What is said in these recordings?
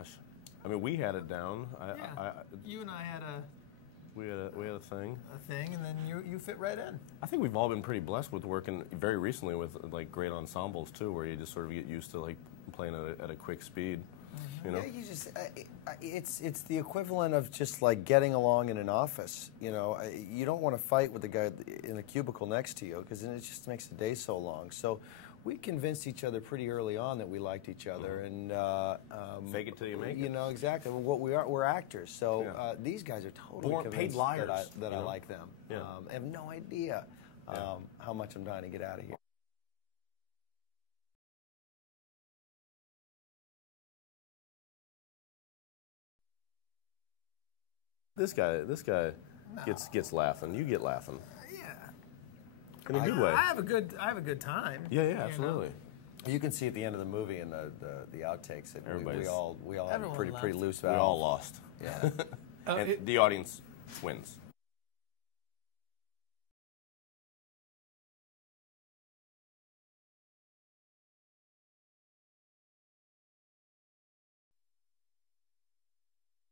Gosh, I mean, we had it down. You and I had we had a thing. and then you fit right in. I think we've all been pretty blessed with working very recently with like great ensembles too, where you just sort of get used to like playing at a quick speed. You know? Yeah, you just it's the equivalent of just like getting along in an office. You know, you don't want to fight with the guy in the cubicle next to you because then it just makes the day so long. So we convinced each other pretty early on that we liked each other, and fake it till you make it. You know exactly what we're actors. So these guys are totally convinced paid liars, that I like them. Yeah. I have no idea how much I'm trying to get out of here. This guy gets laughing. You get laughing. Yeah. In a good way. I have a good time. Yeah, absolutely. You can see at the end of the movie and the outtakes that we all have a pretty loose valve. We all lost. Yeah. And the audience wins.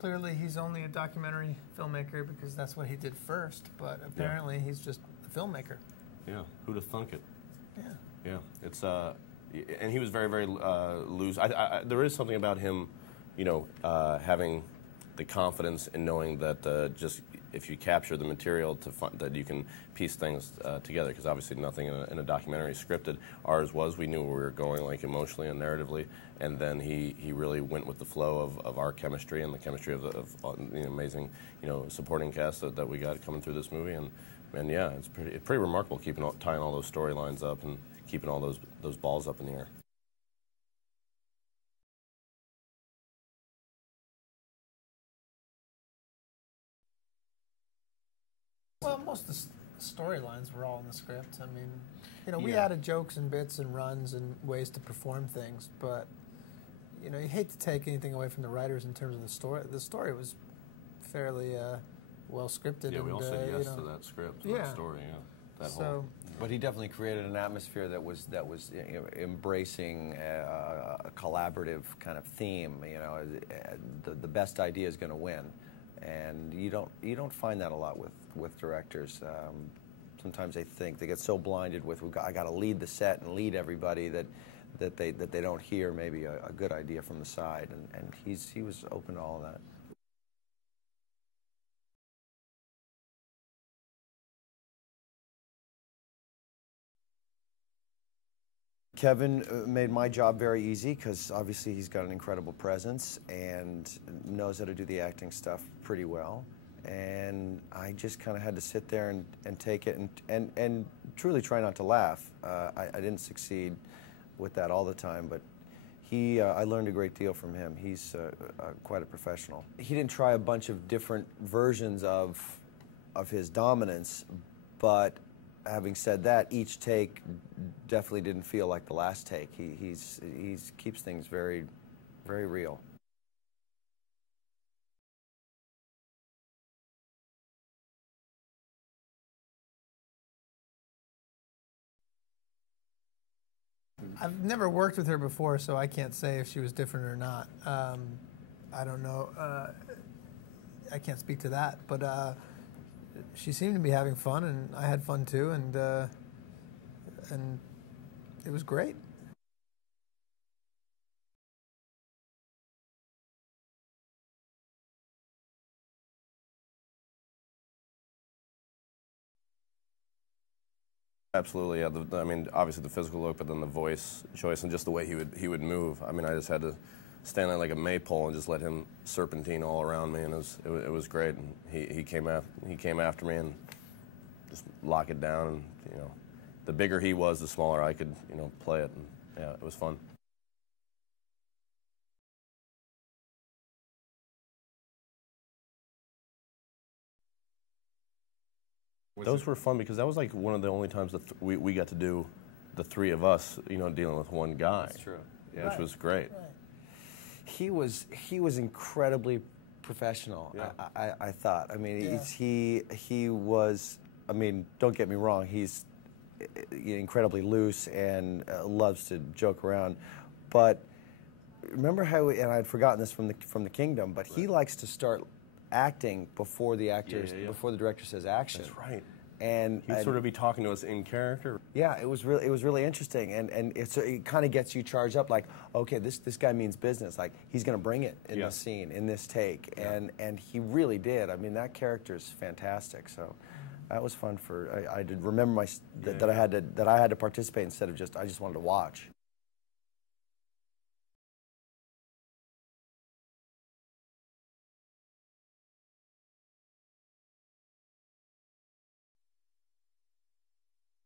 Clearly, he's only a documentary filmmaker because that's what he did first. But apparently, he's just a filmmaker. Yeah, who'd have thunk it? Yeah. Yeah, it's and he was very, very loose. There is something about him, you know, having the confidence in knowing that just if you capture the material that you can piece things together. Because obviously, nothing in a documentary is scripted. Ours was. We knew where we were going, like emotionally and narratively. And then he really went with the flow of our chemistry and the chemistry of the amazing, you know, supporting cast that we got coming through this movie. And yeah, it's pretty remarkable tying all those storylines up and keeping all those balls up in the air. Well, most of the storylines were all in the script. I mean, you know, we added jokes and bits and runs and ways to perform things, but you know, you hate to take anything away from the writers in terms of the story. The story was fairly well scripted. Yeah, we all said yes you know, to that script, to that story. Yeah, But he definitely created an atmosphere that was you know, embracing a collaborative kind of theme. You know, the best idea is going to win, and you don't find that a lot with directors. Sometimes they get so blinded with I got to lead the set and lead everybody that they don't hear maybe a good idea from the side, and he was open to all of that. Kevin made my job very easy because obviously he's got an incredible presence and knows how to do the acting stuff pretty well. And I just kind of had to sit there and take it and truly try not to laugh. I didn't succeed with that all the time, but I learned a great deal from him. He's quite a professional. He didn't try a bunch of different versions of his dominance, but having said that, each take definitely didn't feel like the last take. He keeps things very, very real. I've never worked with her before, so I can't say if she was different or not. I don't know. I can't speak to that, but she seemed to be having fun, and I had fun too, and it was great. Absolutely, yeah. I mean, obviously the physical look, but then the voice choice and just the way he would move. I mean, I just had to stand there like a maypole and just let him serpentine all around me, and it was great. And he came after me and just lock it down. And you know, the bigger he was, the smaller I could play it. And yeah, it was fun. Those were fun because that was like one of the only times that we got to do the three of us, dealing with one guy. That's true. Yeah, which was great. Right. He was incredibly professional. Yeah. I thought. I mean, he was. I mean, don't get me wrong. He's incredibly loose and loves to joke around, but remember how, and I'd forgotten this from the Kingdom, but he likes to start acting before the actors, before the director says action. That's right. And he'd sort of be talking to us in character. Yeah, it was really interesting, and it kind of gets you charged up. Like, okay, this guy means business. Like, he's going to bring it in this scene, in this take, and he really did. I mean, that character's fantastic. So that was fun. I did remember that I had to participate instead of I just wanted to watch.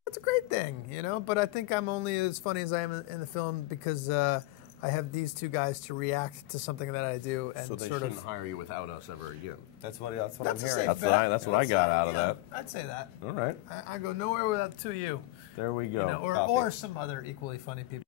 It's a great thing, you know, but I think I'm only as funny as I am in the film because I have these two guys to react to something that I do, and so they shouldn't hire you without us ever again. That's what I'm hearing. That's what I got out of that. I'd say that. All right. I go nowhere without the two of you. There we go. You know, or some other equally funny people.